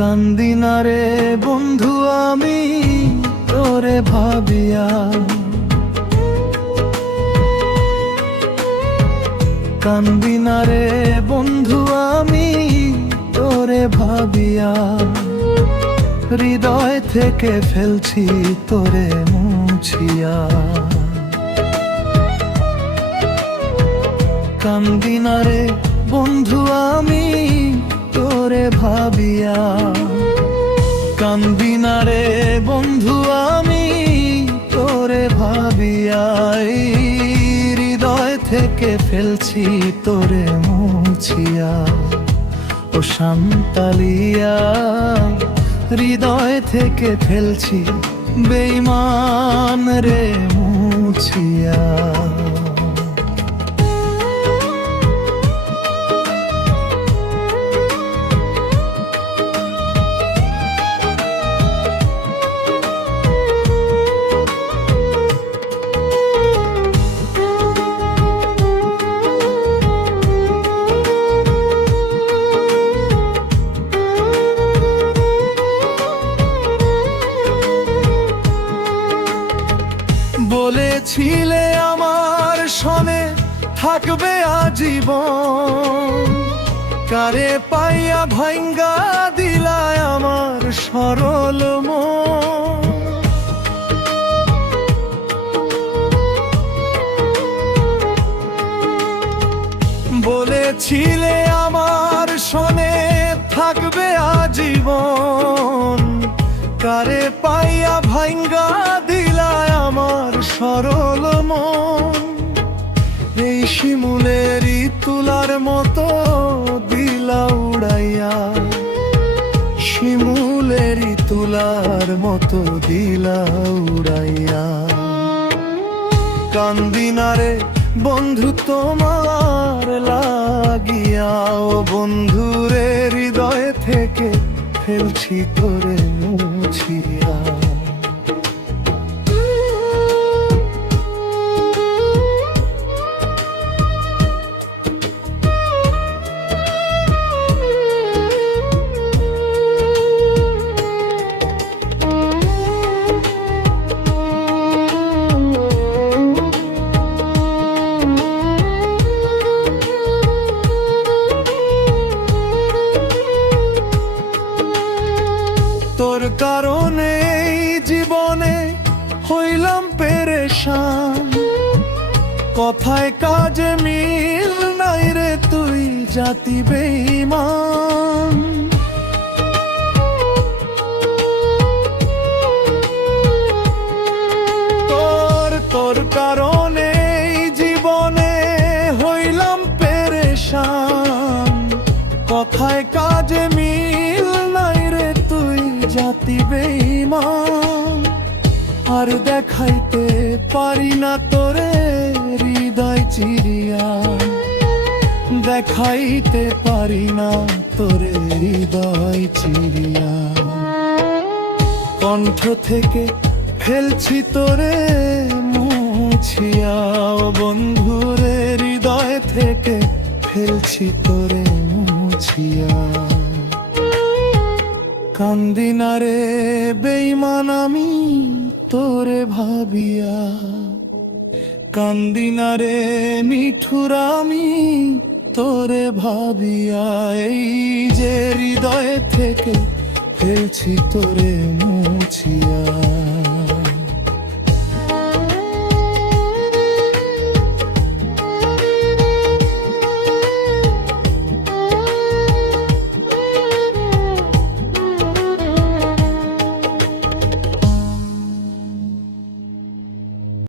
কান্দি না রে বন্ধু আমি তোরে ভাবিয়া, কান্দি না রে বন্ধু আমি তোরে ভাবিয়া, হৃদয় থেকে ফেলছি তোরে মুছিয়া। কান্দি না রে বন্ধু আমি তোরে ভাবিয়া, কান্দি না রে বন্ধু আমি তোরে ভাবিয়া, হৃদয় থেকে ফেলছি তোরে মুছিয়া। ও শান্তালিয়া হৃদয় থেকে ফেলছি বেঈমান রে মুছিয়া। বলেছিলে আমার সনে থাকবে আজীবন, কারে পাইয়া ভাঙ্গা দিলায় আমার সরল মন। বলেছিলে আমার সনে থাকবে আজীবন, কারে পাইয়া ভাঙ্গা দিলায় আমার সরল মন। এই শিমুলেরই তুলার মতো দিলা উড়াইয়া, শিমুলেরই তুলার মতো দিলা উড়াইয়া। কান্দি না রে বন্ধু তোমার লাগিয়া, ও বন্ধু রে হৃদয় থেকে ফেলছি তোরে মুছিয়া। তোর কারণে জীবনে হইলাম পেরেশান, কথায় কাজে মিল নাই রে তুই জাতি বেঈমান। তোর কারণে জীবনে হইলাম পেরেশান, কথায় কাজে মিল নাই রে তুই জাতি বেঈমান। আর দেখাইতে পারি না তোরে হৃদয় চিরিয়া, দেখাইতে পারি না তোরে হৃদয় চিরিয়া। কণ্ঠ থেকে ফেলছি তোরে মুছিয়া, ও বন্ধুরে হৃদয় থেকে ফেলছি তোরে মুছিয়া। কান্দি না রে বেঈমান আমি তোরে ভাবিয়া, কান্দি না রে নিঠুর আমি তোরে ভাবিয়া, এই যে হৃদয় থেকে ফেলছি তোরে মুছিয়া।